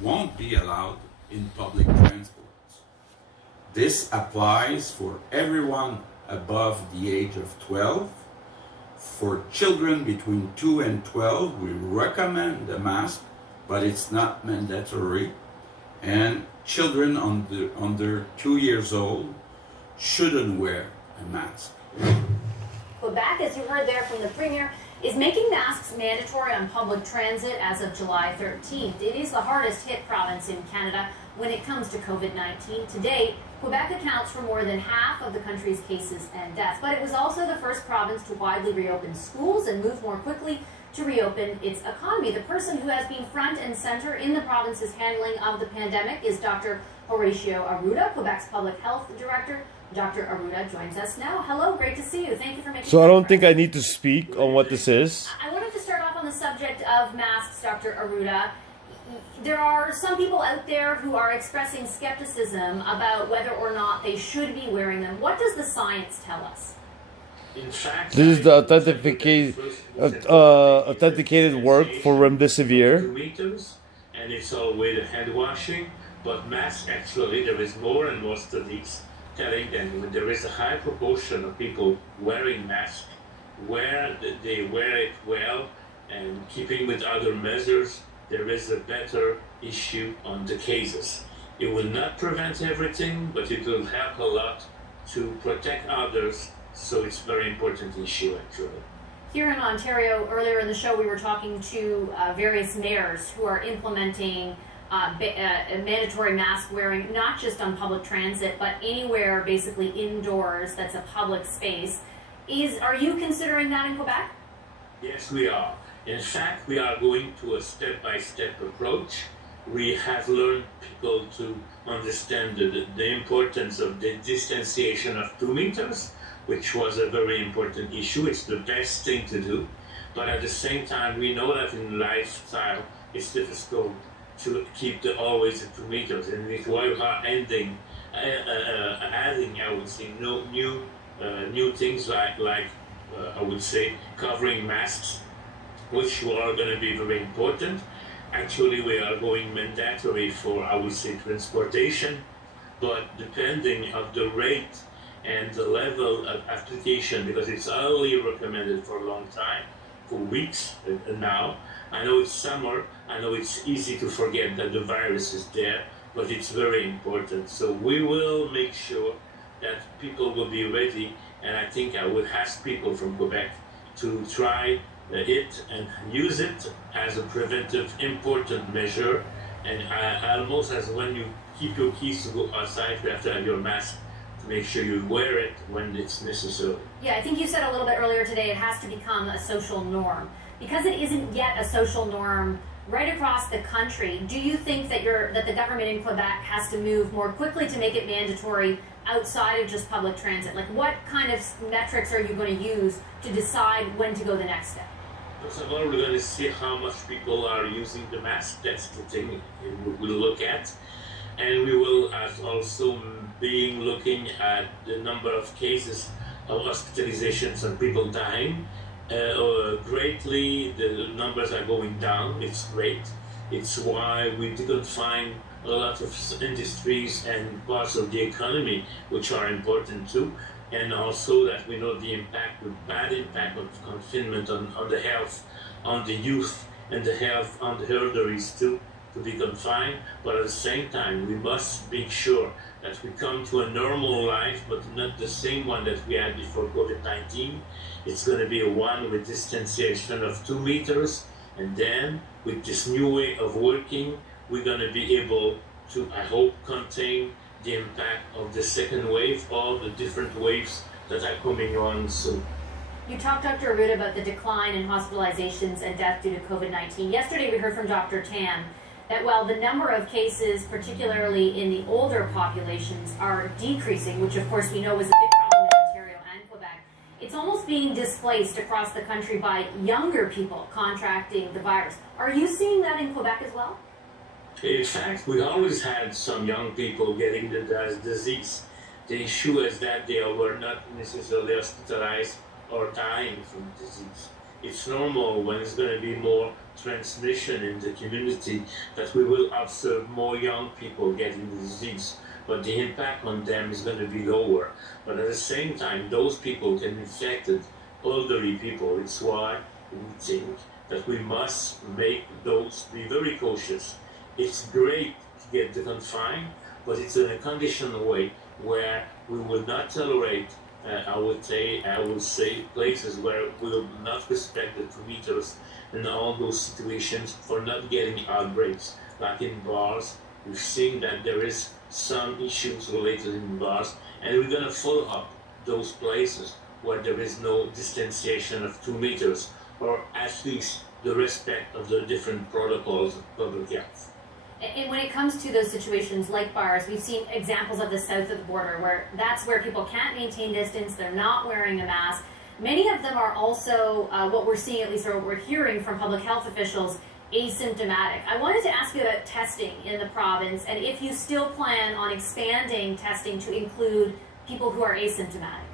won't be allowed in public transport. This applies for everyone above the age of 12. For children between 2 and 12, we recommend a mask, but it's not mandatory. And children under 2 years old shouldn't wear a mask. Quebec, as you heard there from the Premier, is making masks mandatory on public transit as of July 13th. It is the hardest hit province in Canada when it comes to COVID-19. To date, Quebec accounts for more than half of the country's cases and deaths, but it was also the first province to widely reopen schools and move more quickly to reopen its economy. The person who has been front and center in the province's handling of the pandemic is Dr. Horacio Arruda, Quebec's public health director. Dr. Arruda joins us now. Hello, great to see you. Thank you for making So I don't think I need to speak on what this is. I wanted to start off on the subject of masks, Dr. Arruda. There are some people out there who are expressing skepticism about whether or not they should be wearing them. What does the science tell us? In fact, This is the authenticated work for remdesivir. 2 meters, and it's all with hand washing. But masks, actually, there is more and more studies telling that there is a high proportion of people wearing masks, where they wear it well and keeping with other measures, there is a better issue on the cases. It will not prevent everything, but it will help a lot to protect others. So it's a very important issue, actually. Here in Ontario, earlier in the show, we were talking to various mayors who are implementing mandatory mask wearing, not just on public transit, but anywhere basically indoors that's a public space. Are you considering that in Quebec? Yes, we are. In fact, we are going to a step-by-step approach. We have learned people to understand the importance of the distanciation of 2 meters, which was a very important issue. It's the best thing to do. But at the same time, we know that in lifestyle, it's difficult to keep always the 2 meters. And with why we are adding, I would say, new things like I would say, covering masks, which are going to be very important. Actually, we are going mandatory for, I would say, transportation, but depending on the rate and the level of application, because it's only recommended for a long time, for weeks now. I know it's summer, I know it's easy to forget that the virus is there, but it's very important. So we will make sure that people will be ready, and I think I would ask people from Quebec to try it and use it as a preventive important measure, and almost as when you keep your keys to go outside, you have to have your mask to make sure you wear it when it's necessary. Yeah, I think you said a little bit earlier today it has to become a social norm. Because it isn't yet a social norm right across the country, do you think that the government in Quebec has to move more quickly to make it mandatory outside of just public transit? Like, what kind of metrics are you going to use to decide when to go the next step? First of all, we're going to see how much people are using the mask. That's the thing we'll look at. And we will also be looking at the number of cases of hospitalizations and people dying. Greatly, the numbers are going down. It's great. It's why we didn't find a lot of industries and parts of the economy which are important too, and also that we know the impact, the bad impact of confinement on the health, on the youth, and the health on the elderlies too, to be confined. But at the same time, we must make sure that we come to a normal life, but not the same one that we had before COVID-19. It's going to be a one with distanciation of 2 meters, and then with this new way of working, we're going to be able to, I hope, contain the impact of the second wave, all the different waves that are coming on soon. You talked, Dr. Arruda, about the decline in hospitalizations and death due to COVID-19. Yesterday we heard from Dr. Tam that while the number of cases, particularly in the older populations, are decreasing, which of course we know was a big problem in Ontario and Quebec, it's almost being displaced across the country by younger people contracting the virus. Are you seeing that in Quebec as well? In fact, we always had some young people getting the disease. The issue is that they were not necessarily hospitalized or dying from the disease. it's normal when it's going to be more transmission in the community that we will observe more young people getting the disease, but the impact on them is going to be lower. But at the same time, those people can infect elderly people. It's why we think that we must make those be very cautious. It's great to get the confine, but it's in a conditional way where we will not tolerate, I would say, places where we will not respect the 2 meters and all those situations for not getting outbreaks. Like in bars, we've seen that there is some issues related in bars, and we're going to follow up those places where there is no distanciation of 2 meters, or at least the respect of the different protocols of public health. And when it comes to those situations like bars, we've seen examples of the south of the border where that's where people can't maintain distance, they're not wearing a mask. Many of them are also, what we're seeing, at least, or what we're hearing from public health officials, asymptomatic. I wanted to ask you about testing in the province, and if you still plan on expanding testing to include people who are asymptomatic.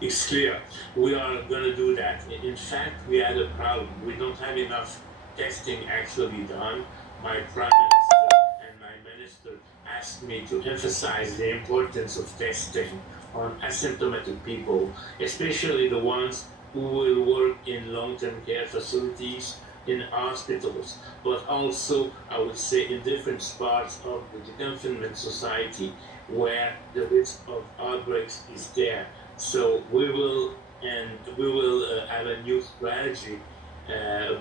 It's clear. We are going to do that. In fact, we had a problem. We don't have enough testing actually done. My Prime Minister and my Minister asked me to emphasize the importance of testing on asymptomatic people, especially the ones who will work in long-term care facilities, in hospitals, but also, I would say, in different parts of the confinement society where the risk of outbreaks is there. So we will have a new strategy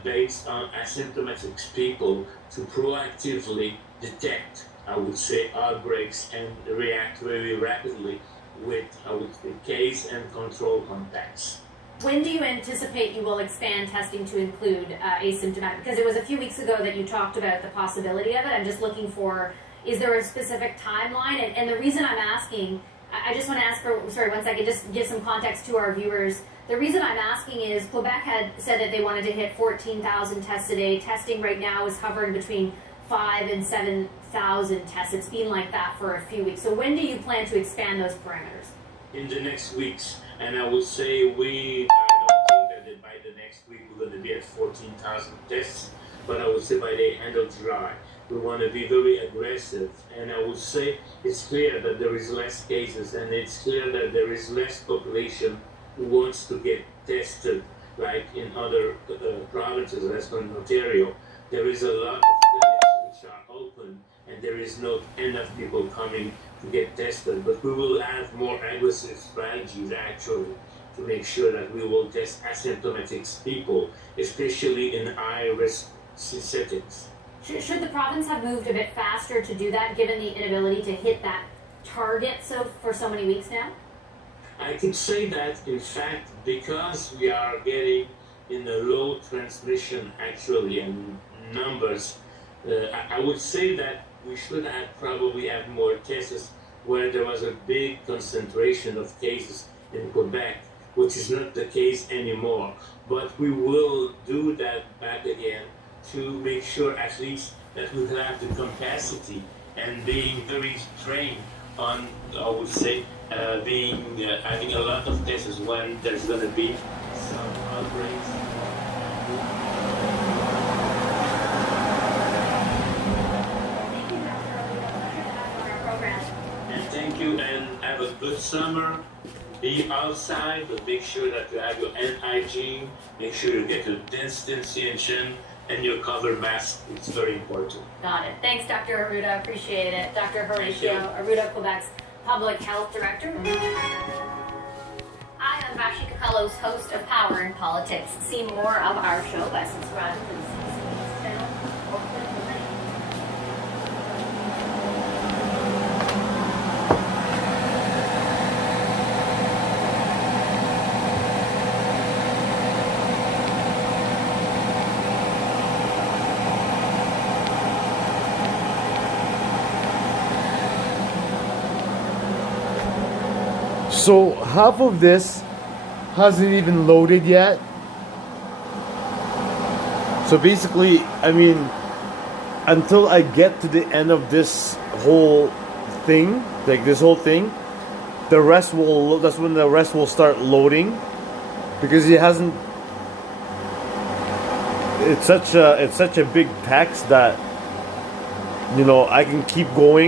based on asymptomatic people to proactively detect, I would say, outbreaks and react very rapidly with, I would say, case and control contacts. When do you anticipate you will expand testing to include asymptomatic? Because it was a few weeks ago that you talked about the possibility of it. I'm just looking for, is there a specific timeline? And the reason I'm asking, I just want to ask for, sorry, 1 second, just give some context to our viewers. The reason I'm asking is Quebec had said that they wanted to hit 14,000 tests a day. Testing right now is hovering between 5,000 and 7,000 tests. It's been like that for a few weeks. So when do you plan to expand those parameters? In the next weeks, and I would say I don't think that by the next week we're going to be at 14,000 tests, but I would say by the end of July. We want to be very aggressive, and I would say it's clear that there is less cases, and it's clear that there is less population who wants to get tested, like in other provinces, as in Ontario. There is a lot of clinics which are open, and there is not enough people coming to get tested. But we will have more aggressive strategies, actually, to make sure that we will test asymptomatic people, especially in high-risk settings. Should the province have moved a bit faster to do that, given the inability to hit that target for so many weeks now? I could say that, in fact, because we are getting in a low transmission, actually, and numbers, I would say that we should have probably have more tests where there was a big concentration of cases in Quebec, which is not the case anymore. But we will do that back again to make sure at least that we have the capacity and being very trained on, I would say, having a lot of tests when there's going to be some outbreaks. And thank you, and have a good summer. Be outside, but make sure that you have your hand hygiene, make sure you get your distanciation, and your covered mask. It's very important. Got it. Thanks, Dr. Arruda. Appreciate it. Dr. Horatio Arruda, Quebec's Public Health Director. Hi, I'm Vashi Kapelos, host of Power in Politics. See more of our show by subscribing to the CC's channel or click the link. So half of this hasn't even loaded yet. So basically, I mean, until I get to the end of this whole thing, like this whole thing, the rest will, that's when the rest will start loading, because it hasn't it's such a big tax that I can keep going